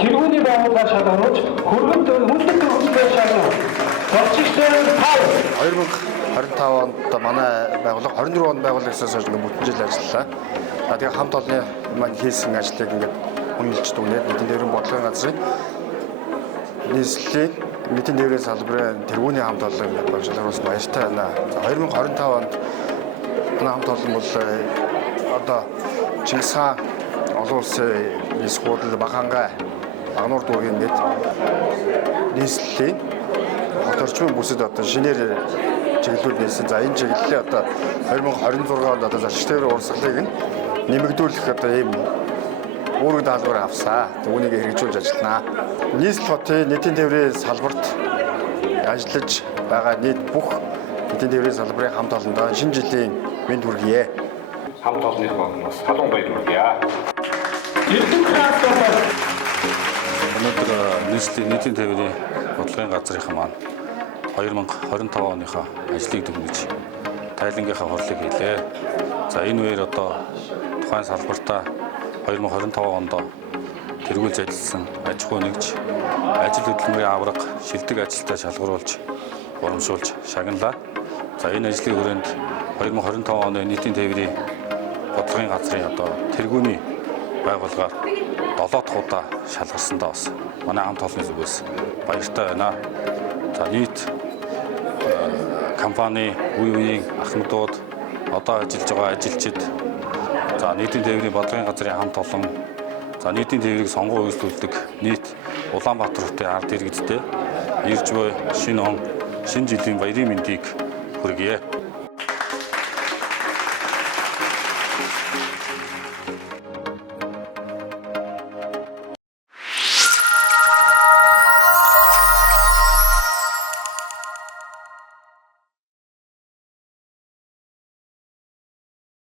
тэргүүний байгууллага шалгаруулж хөргөнд хүндэт төвчтэй шалгав. Болчихсон 2025 онд манай байгууллага 24 онд байгууллагаас хойш бүтэн жил ажиллалаа. Тэгээ хамт олонны маань хийсэн ажлыг ингээд үнэлж дүгнээд нийтийн тээврийн бодлогын газрын нийслэлийн нийтийн тээврийн салбарын тэргүүний хамт олон ингээд боловсруулсан баяртай байна. 2025 онд манай хамт олон бол одоо Чингис хаан олон улсын эсхүүл Бахангай Агнуур дүүргийн мэд нийслэлийн хот орчмын бүсэд одоо шинээр чиглэлүүд нээсэн. За энэ чиглэлээ одоо 2026 онд одоо зарчим тээврийн урсгалыг нэмэгдүүлэх одоо ийм үүрэг даалгавар авсаа. Үүнийг хэрэгжүүлж ажилланаа. Нийслэл хотын нийтийн тээврийн салбарт ажиллаж байгаа нийт бүх нийтийн тээврийн салбарын хамт олондоо шинэ жилийн мэнд хүргье. Хамт олонных болноос халуун баяр хүргье. Өнөөдөр нийтийн тээврийн бодлогын газрынхан маань 2025 оныхоо ажлыг дүгнэж тайлангийнхаа хурлыг хийлээ. За энэ үеэр одоо тухайн салбартаа 2025 онд тэргүүлж ажилласан аж ахуй нэгж ажил хөдөлмөрийн аварга шилдэг ажилтаа шалгаруулж урамшуулж шагналаа. За энэ ажлын хүрээнд 2025 оны нийтийн тээврийн бодлогын газрын одоо тэргүүний байгууллагаар 7 дахь удаа шалгарсандаа бас манай хамт олонны зүгээс баяртай байна. За нийт компани, үе үеийн ахмадууд, одоо ажиллаж байгаа ажилчид, за нийтийн тээврийн бодлогын газрын хамт олон, за нийтийн тээврийг сонгон үйлдвэрлэдэг нийт Улаанбаатар хотын ард иргэдтэй ирж буй шинэ он, шинэ жилийн баярын мэндийг хүргье.